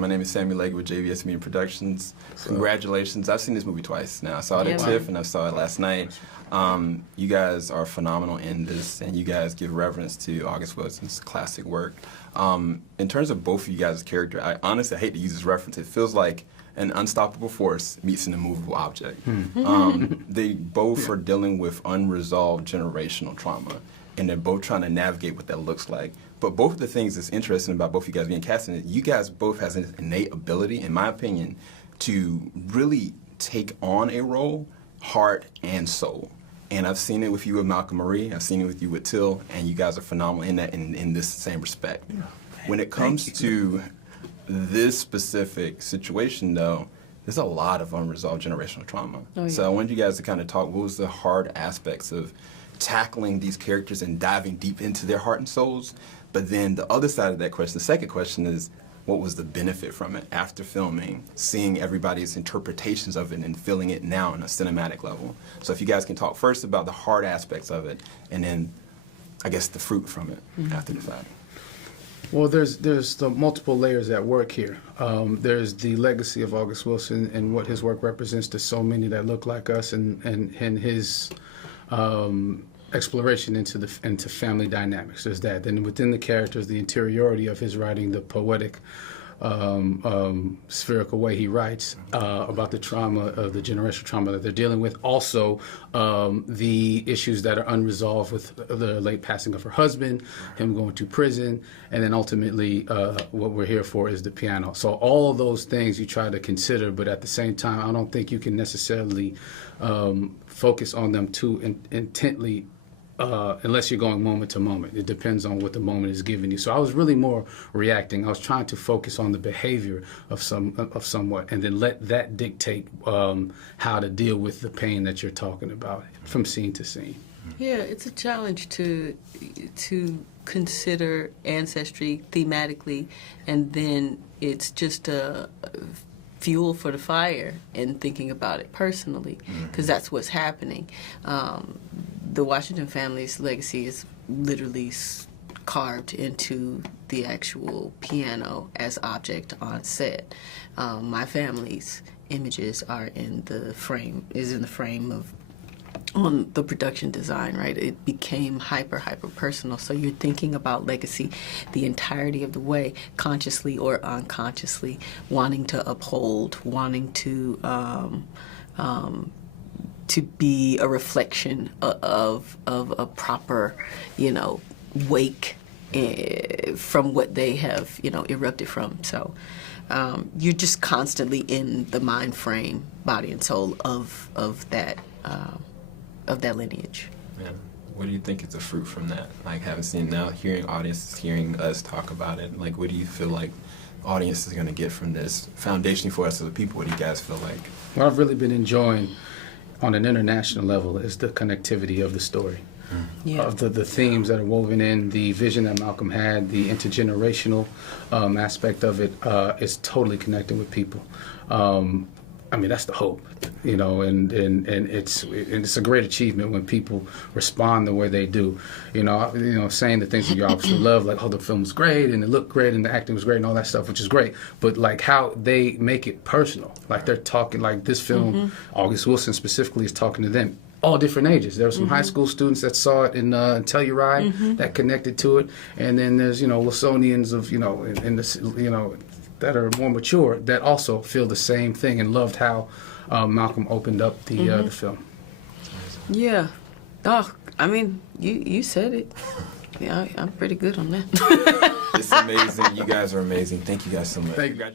My name is Samuel Legge with JVS Media Productions. Congratulations. I've seen this movie twice now. I saw it at TIFF and I saw it last night. You guys are phenomenal in this, and you guys give reverence to August Wilson's classic work. In terms of both of you guys' character, I honestly hate to use this reference. It feels like an unstoppable force meets an immovable object. They both are dealing with unresolved generational trauma, and they're both trying to navigate what that looks like. But both of the things that's interesting about both of you guys being cast in it, you guys both has an innate ability, in my opinion, to really take on a role, heart and soul. And I've seen it with you with Malcolm Marie, I've seen it with you with Till, and you guys are phenomenal in that, in this same respect. When it comes to this specific situation, though, there's a lot of unresolved generational trauma. So I wanted you guys to kind of talk, what was the hard aspects of tackling these characters and diving deep into their heart and souls? But then the other side of that question, the second question is, what was the benefit from it after filming, seeing everybody's interpretations of it and feeling it now on a cinematic level? So if you guys can talk first about the hard aspects of it, and then I guess the fruit from it after the fact. Well, there's the multiple layers at work here. There's the legacy of August Wilson and what his work represents to so many that look like us, and his exploration into family dynamics. There's that. Then within the characters, the interiority of his writing, the poetic, spherical way he writes about the trauma, of the generational trauma that they're dealing with. Also, the issues that are unresolved with the late passing of her husband, him going to prison, and then ultimately what we're here for is the piano. So all of those things you try to consider, but at the same time, I don't think you can necessarily focus on them too intently unless you're going moment to moment. It depends on what the moment is giving you. So I was really more reacting. I was trying to focus on the behavior of somewhat, and then let that dictate how to deal with the pain that you're talking about from scene to scene. Yeah, it's a challenge to consider ancestry thematically, and then it's just a fuel for the fire and thinking about it personally, because that's what's happening. The Washington family's legacy is literally carved into the actual piano as object on set. My family's images are in the frame, of on the production design, right? It became hyper personal. So you're thinking about legacy the entirety of the way, consciously or unconsciously, wanting to uphold, wanting to be a reflection of a proper, wake from what they have, erupted from. So you're just constantly in the mind frame, body and soul of that lineage. Yeah. What do you think is the fruit from that? Like, having seen now, hearing audiences, hearing us talk about it, like, what do you feel like audience is going to get from this foundation for us as a people? What do you guys feel like? What I've really been enjoying on an international level is the connectivity of the story. Of the themes that are woven in, the vision that Malcolm had, the intergenerational aspect of it is totally connecting with people. I mean, that's the hope, and it's a great achievement when people respond the way they do. Saying the things that you obviously love, like, oh, the film was great and it looked great and the acting was great and all that stuff, which is great. But like how they make it personal, like they're talking, like this film, August Wilson specifically is talking to them. All different ages. There were some high school students that saw it in Telluride that connected to it, and then there's Wilsonians of in the that are more mature that also feel the same thing and loved how Malcolm opened up the film. Yeah. Oh, I mean, you said it. Yeah, I'm pretty good on that. It's amazing. You guys are amazing. Thank you guys so much. Thank you.